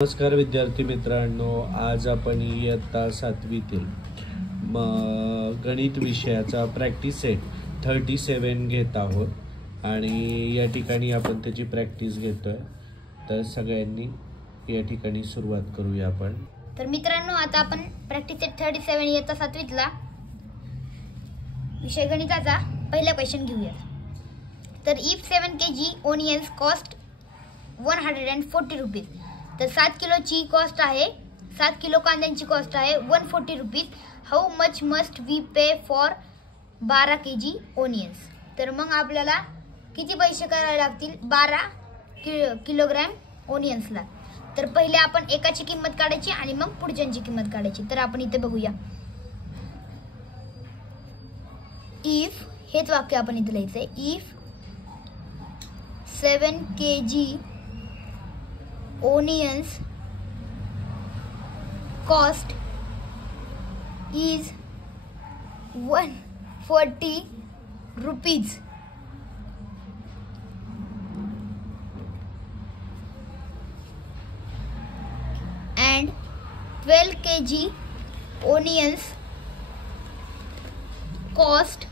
नमस्कार विद्यार्थी मित्रांनो, आज आपण इयत्ता 7वीतील गणित विषयाचा प्रॅक्टिस सेट 37 घेत आहोत आणि या ठिकाणी आपण त्याची प्रॅक्टिस घेतोय। तर सगळ्यांनी या ठिकाणी सुरुवात करूया आपण। तर मित्रांनो, आता आपण प्रॅक्टिस सेट 37 इयत्ता 7वीतला विषय गणिताचा पहिला क्वेश्चन घेऊया। तर if 7 kg onions cost 140 rupees, तर 7 किलोची कॉस्ट आहे, 7 किलो कांद्यांची कॉस्ट आहे 140 rupees. How much must we pay for 12 kg onions. तर मग आपल्याला किती पैसे करावे लागतील 12 किलोग्रॅम ओनियन्सला। तर पहिले आपण एकाची किंमत काढायची आणि मग पुढच्यांची किंमत काढायची। तर आपण इथे बघूया, इफ हेच वाक्य आपण इथे लिहायचंय, if 7 kg onions cost is 140 rupees and 12 kg onions cost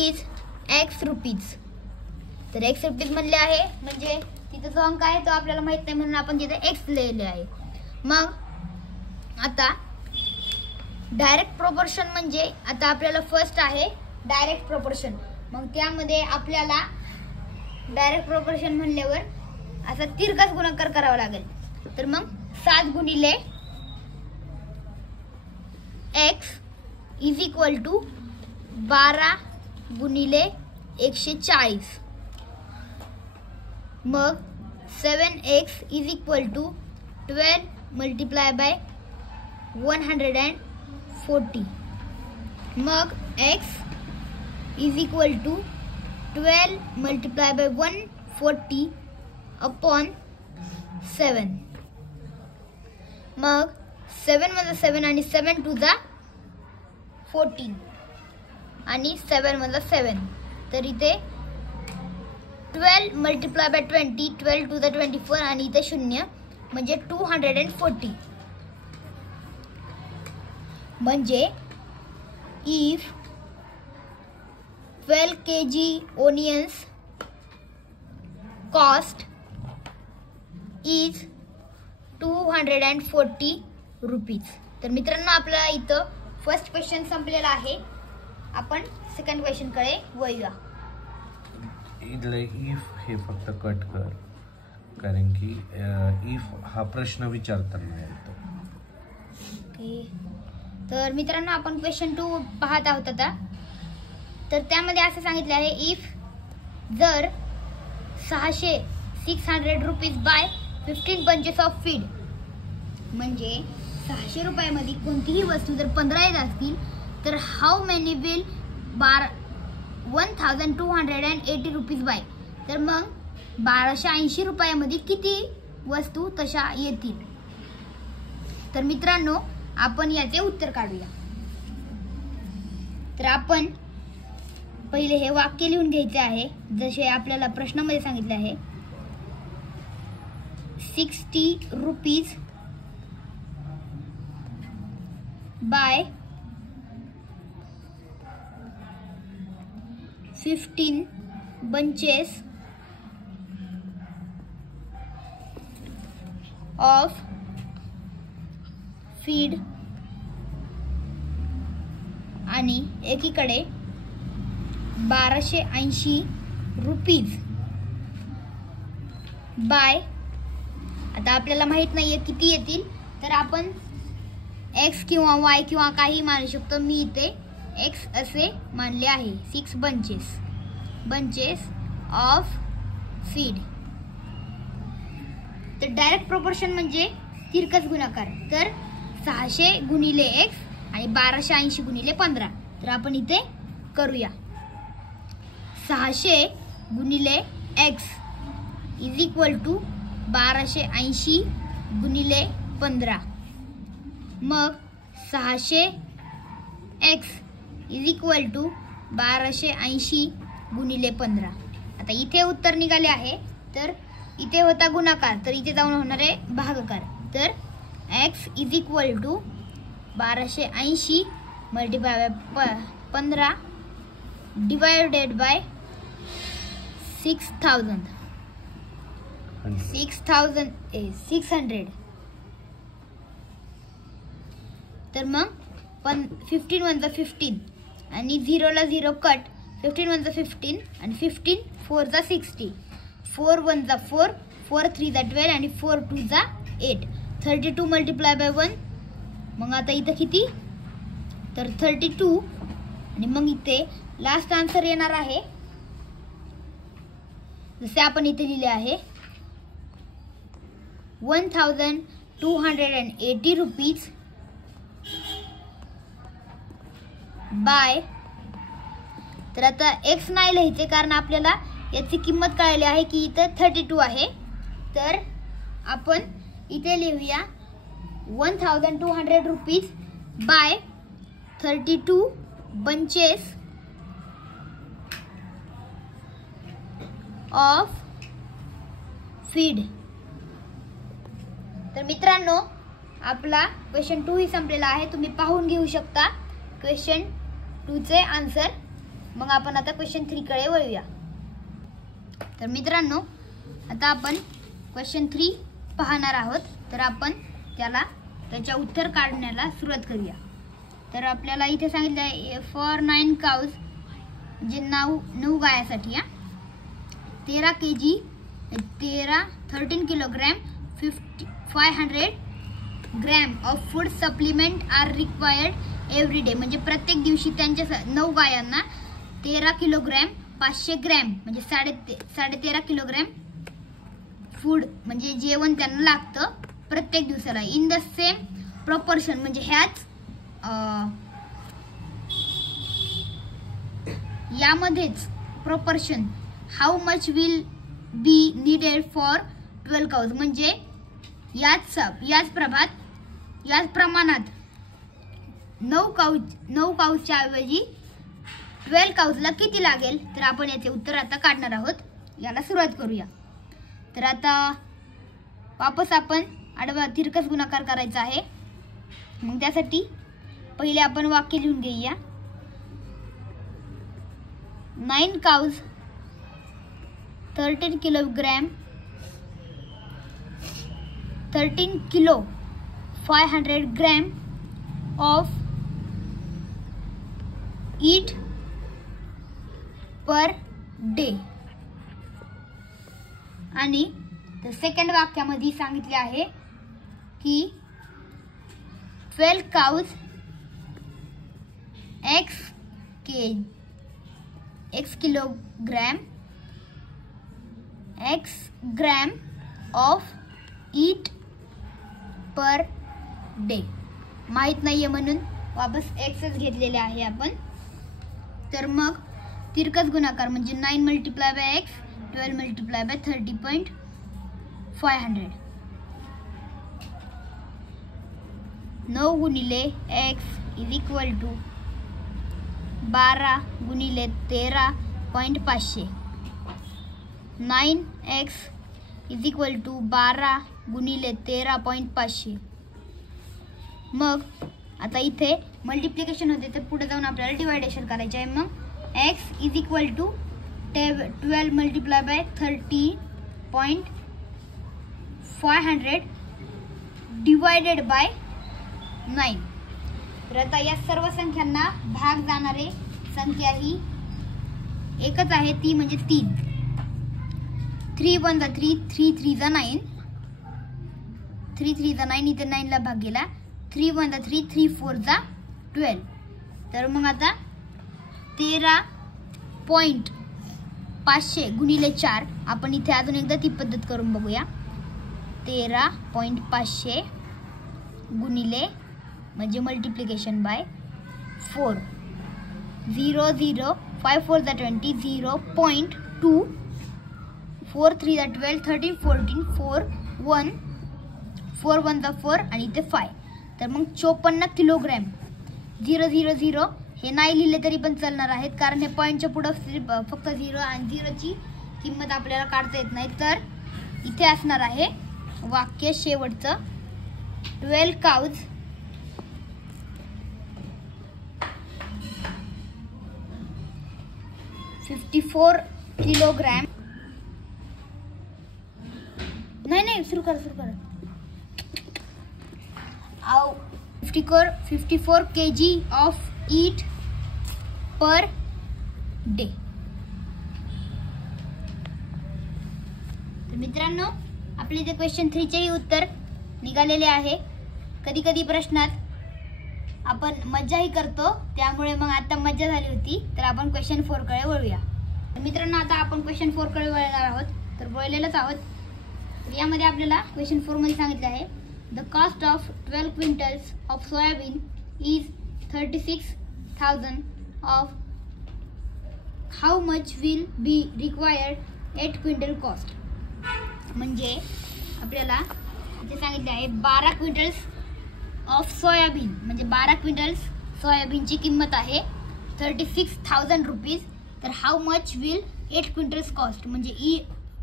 is x rupees। तर x रुपीज म्हणले आहे म्हणजे तिथे जो अंक आहे तो आपल्याला माहित नाही म्हणून आपण तिथे x लिहिले आहे। मग आता डायरेक्ट प्रोपोर्शन म्हणजे आता आपल्याला फर्स्ट आहे डायरेक्ट प्रोपोर्शन। मग त्यामध्ये आपल्याला डायरेक्ट प्रोपोर्शन म्हणल्यावर असा तिरकाच गुणाकार करावा लागेल। तर मग 7 गुणिले x इज इक्वल टू 12 गुणिले 140। मग 7x is equal to 12 multiply by 140। मग x is equal to 12 multiply by 140 upon 7। मग 7 मध्ये 7 आणि 7 टू जा 14 आणि 7 मध्ये 7, तर इथे 12 मल्टीप्लाय बाय 20, 12 टू द 24 आणि इथे 0 म्हणजे 240। म्हणजे if 12 kg onions cost is 240 rupees. तर मित्रांनो, आपल्याला इथं फर्स्ट क्वेश्चन संपलेला आहे। आपण सेकंड क्वेश्चन कडे वळूया। इथले इफ हे फक्त कट कर, कारण की इफ हा प्रश्न विचारताना येतो। तर मित्रांनो, आपण क्वेश्चन 2 पाहत आहोत आता। तर त्यामध्ये असं सांगितले आहे, इफ जर 600 rupees buy 15 bunches of feed, म्हणजे 600 रुपयामध्ये कोणतीही वस्तू जर 15 येत असतील तर how many will 1280 rupees buy. तर मग 1280 रुपयामध्ये किती वस्तू तशा येतील। तर मित्रांनो, आपण याचे उत्तर काढूया। तर आपण पहिले हे वाक्य लिहून घ्यायचे आहे जसे आपल्याला प्रश्नामध्ये सांगितले आहे। 60 rupees buy 15 bunches of feed आणि एकीकडे 1280 रुपीज बाय, आता आपल्याला माहित नाहीये किती येतील, तर आपण x किंवा y किंवा काही मानू शकतो। मी इथे x असे मानले आहे। 6 bunches ऑफ फीड। तर डायरेक्ट प्रोपोर्शन म्हणजे तिरकस गुणाकार। तर 600 गुणिले x आणि 1280 गुणिले 15। तर आपण इथे करूया, 600 गुणिले x इज इक्वल टू 1280 गुणिले 15। मग 600 x इज इक्वल टू 1280 गुणिले 15। आता इथे उत्तर निघाले आहे। तर इथे होता गुणाकार तर इथे जाऊन होणार आहे भागाकार. तर x is equal to 1280 multiply by 15 divided by 6,000 600. तर मग 15 1 15 आणि 0 ला 0 कट. 15 1 15 आणि 15 4 60. 4 1 4 4 3 12 आणि 4 2 8. 32 मल्टिप्लाय बाय 1. मग आता इथं किती तर 32 आणि मग इथे लास्ट आन्सर येणार आहे जसे आपण इथे लिहिले आहे 1280 रुपीज बाय. तर आता एक्स नाही लिहायचे कारण आपल्याला याची किंमत कळली आहे की इथे 32 आहे. तर आपण इथे लिहूया 1200 rupees buy 32 bunches of feed. तर मित्रांनो आपला क्वेश्चन 2 ही संपलेला आहे. तुम्ही पाहून घेऊ शकता क्वेश्चन 2 चे आन्सर. मग आपण आता क्वेश्चन 3 कडे वळूया. तर मित्रांनो आता आपण क्वेश्चन 3 पाहणार आहोत. तर आपण त्याच्या उत्तर काढण्याला सुरुवात करूया. तर आपल्याला इथे सांगितलं आहे फॉर 9 काउज जे 9 गायासाठी 13 kilogram 500 gram of food supplement are required every day. म्हणजे प्रत्येक दिवशी त्यांच्या 9 गायांना 13 किलोग्रॅम 500 ग्रॅम म्हणजे 13.5 किलोग्रॅम फूड म्हणजे जेवण त्यांना लागतं प्रत्येक दिवसाला. इन द सेम प्रॉपोर्शन म्हणजे ह्याच यामध्येच proportion how much will be needed for 12 cows. म्हणजे याच प्रमाणात 9 काउजच्या ऐवजी 12 काउजला किती लागेल. तर आपण याचे उत्तर आता काढणार आहोत. याला सुरुवात करूया. तर आता वापस आपण आडवा तिरकस गुणाकार करायचा आहे. मग त्यासाठी पहिले आपण वाक्य लिहून घेऊया. 9 cows 13 kilo 500 gram of eat per day. आणि सेकंड वाक्यामध्ये सांगितले आहे की 12 cows x gram of eat per day. माहित नाहीये म्हणून वापस एक्सच घेतलेले आहे आपण. तर मग तिरकस गुणाकार म्हणजे 9 multiply by x 12 multiply by 30.500. 9 गुणिले एक्स इज इक्वल टू 12 गुणिले 13.500. 9x इज इक्वल टू 12 गुणिले 13.500. मग आता इथे मल्टिप्लिकेशन होते तर पुढे जाऊन आपल्याला डिवायडेशन करायचे आहे. मग x is equal to 12 multiply by 30.500 divided by 9. तर आता या सर्व संख्यांना भाग जाणारे संख्या ही एकच आहे ती म्हणजे 3. 3 1 3 3 3 9 3 3 9 इथे 9 ला भाग गेला. 3 1 3 3 4 12. तर मग आता 13.500 गुणिले 4. आपण इथे अजून एकदा ती पद्धत करून बघूया. 13.500 गुणिले म्हणजे मल्टिप्लिकेशन बाय 4. 0 0 5 4 20 0.2 4 3 12 13 14 4 1 4 1 4 आणि इथे 5. तर मग 54 किलोग्रॅम. 0 0 0 हे नाही लिहिले तरी पण चालणार आहेत कारण हे पॉईंटच्या पुढे फक्त 0 आणि 0ची किंमत आपल्याला काढता येत नाही. तर इथे असणार आहे वाक्य शेवटचं 12 cows 54 किलोग्राम नाही सुरू कर 54 kg of eat per day. तर मित्रांनो, आपले इथे क्वेश्चन 3 चे उत्तर निघालेले आहे. कधी कधी प्रश्नात आपण मज्जाही करतो, त्यामुळे मग आता मज्जा झाली होती, तर आपण क्वेश्चन 4 कडे वळूया. तर मित्रांनो, आता आपण क्वेश्चन 4 कडे वळणार आहोत, तर वळलेलंच आहोत. तर यामध्ये आपल्याला क्वेश्चन 4 मध्ये सांगितले आहे the cost of 12 quintals of soybean is 36,000 of how much will be required 8 quintal cost. म्हणजे आपल्याला इथे सांगितले आहे 12 क्विंटल्स ऑफ सोयाबीन, म्हणजे 12 क्विंटल्स सोयाबीनची किंमत आहे 36,000 रुपीज. तर how much will 8 quintals cost, म्हणजे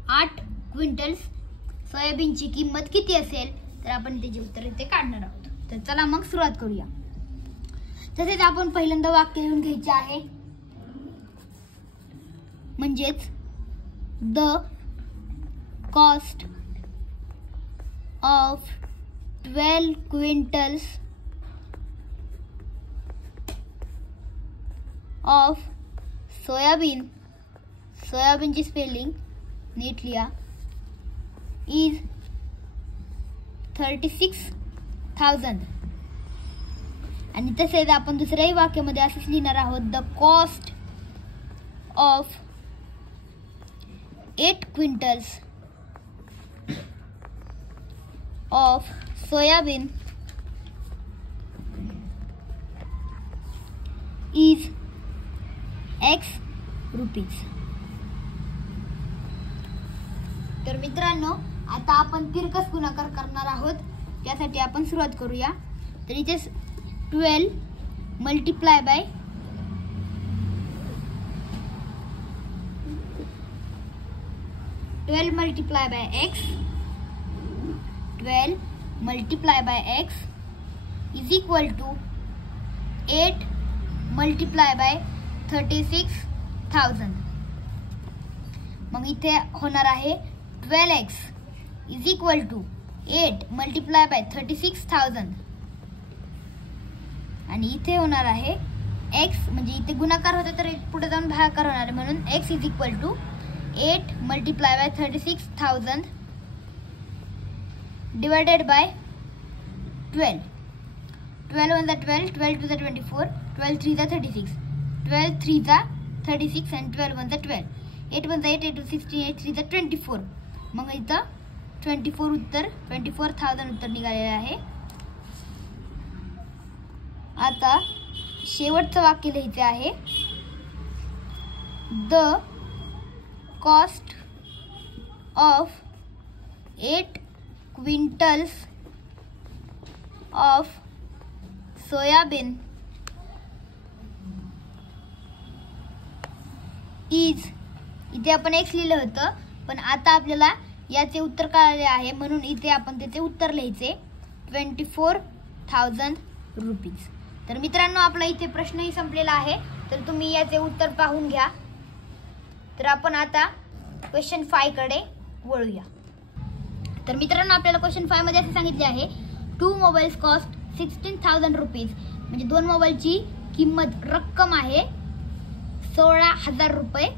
8 क्विंटल्स सोयाबीनची किंमत किती असेल, तर आपण त्याचे उत्तर इथे काढणार आहोत. तर चला मग सुरुवात करूया. तसेच आपण पहिल्यांदा वाक्य लिहून घ्यायचे आहे, म्हणजेच the cost of 12 quintals of soybean, सोयाबीनची स्पेलिंग नीट लिहा, इज 36,000. आणि तसेच आपण दुसऱ्याही वाक्यामध्ये असंच लिहिणार आहोत the cost of 8 quintals of soybean is X rupees. तर मित्रांनो, आता आपण तिरकस गुणाकार करणार आहोत, त्यासाठी आपण सुरुवात करूया. तर इथे 12 multiply by 12 multiply by x, 12 multiply by x is equal to 8 multiply by 36,000. मग इथे होणार आहे 12x is equal to 8 multiply by 36,000. आणि इथे होणार आहे x, म्हणजे इथे गुणाकार होता तर पुढे जाऊन भागाकार होणार आहे, म्हणून x is equal to 8 multiply by 36,000 divided by 12. 12 1 12, 12 2 24, 12 3 36, 12 3 36 and 12 1 12, 8 1 8, 8 2 16, 8 3 24. मग इथं 24 उत्तर 24,000 उत्तर निघालेले आहे. आता शेवटचं वाक्य लिहायचे आहे the cost of 8 quintals of soybean is, इथे आपण x लिहिलं होतं, पण आता आपल्याला याचे उत्तर कळाले आहे, म्हणून इथे आपण त्याचे उत्तर लिहायचे 24,000 रुपीज. तर मित्रांनो, आपला इथे प्रश्नही संपलेला आहे, तर तुम्ही याचे उत्तर पाहून घ्या. तर आपण आता क्वेश्चन 5 कडे वळूया. तर मित्रांनो, आपल्याला क्वेश्चन 5 मध्ये असे सांगितले आहे 2 मोबाईल्स कॉस्ट 16,000 रुपीज, म्हणजे 2 मोबाईलची किंमत रक्कम आहे 16,000 रुपये.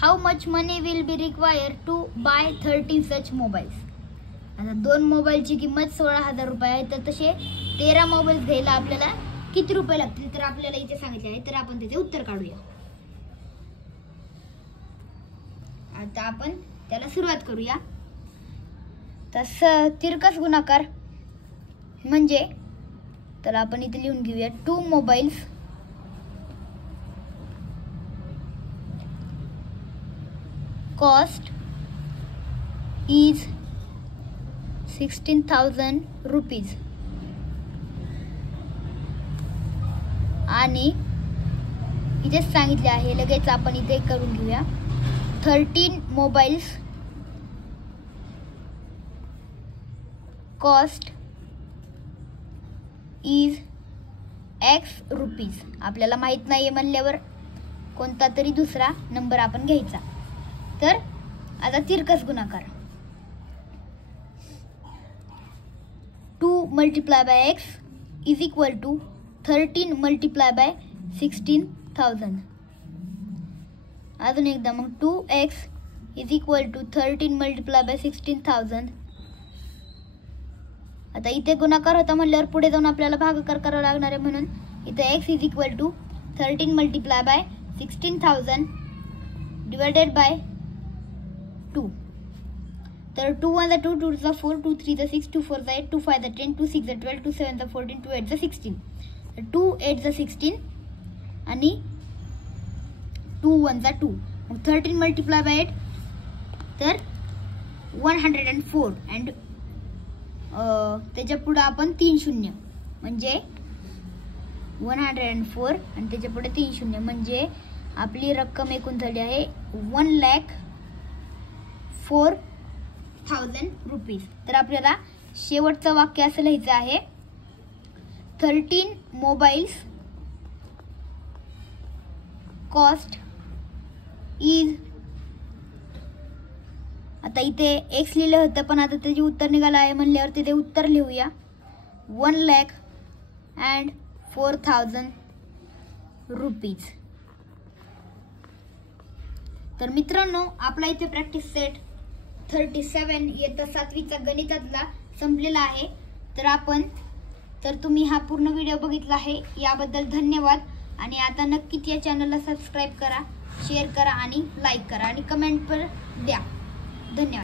How much money will be required to buy 13 such mobiles. आता 2 मोबाईलची किंमत 16,000 रुपये आहे, तर तसे 13 मोबाईल घ्यायला आपल्याला किती रुपये लागतील, तर आपल्याला इथे सांगितले आहे, तर आपण त्याचे उत्तर काढूया. आता आपण त्याला सुरुवात करूया. तर तिरकस गुणाकार म्हणजे, तर आपण इथे लिहून घेऊया 2 मोबाईल्स कॉस्ट इज 16,000 रुपीज. आणि इथे सांगितले आहे, लगेच आपण इथे करून घेऊया 13 mobiles cost is x rupees. आपल्याला माहित नाही म्हणल्यावर कोणता तरी दुसरा नंबर आपण घ्यायचा. तर आता तिरकस गुणाकार. 2 multiplied by x is equal to 13 multiplied by 16,000. अजून एकदा मग 2x is equal to 13 multiplied by 16,000. आता इथे गुणाकार होता म्हणल्यावर पुढे जाऊन आपल्याला भागाकार करावा लागणार आहे, म्हणून इथे x is equal to 13 multiplied by 16,000 divided by 2. तर 2 1 2, 2 2 4, 2 3 6, 2 4 8, 2 5 10, 2 6 12, 2 7 14, 2 8 16. तर 2 8 16 आणि 2 1 2. मग 13 मल्टिप्लाय बाय 8 तर 104 अँड त्याच्या पुढे आपण 3 शून्य म्हणजे 104 आणि त्याच्या पुढे 3 शून्य म्हणजे आपली रक्कम एकूण झाली आहे 1,04,000 रुपीज. तर आपल्याला शेवटचं वाक्य असं लिहायचं आहे 13 मोबाईल्स कॉस्ट इज. आता इथे एक्स लिहिलं होतं पण आता त्याचे उत्तर निघालं आहे म्हणल्यावर तिथे उत्तर लिहूया 1,04,000 रुपीज. तर मित्रांनो आपला इथे प्रॅक्टिस सेट 37 इयत्ता 7वीचा गणितातला संपलेला आहे. तर तुम्ही हा पूर्ण व्हिडिओ बघितला आहे याबद्दल धन्यवाद. आणि आता नक्कीच या चॅनलला सबस्क्राईब करा, शेअर करा आणि लाईक करा आणि कमेंट पण द्या. धन्यवाद.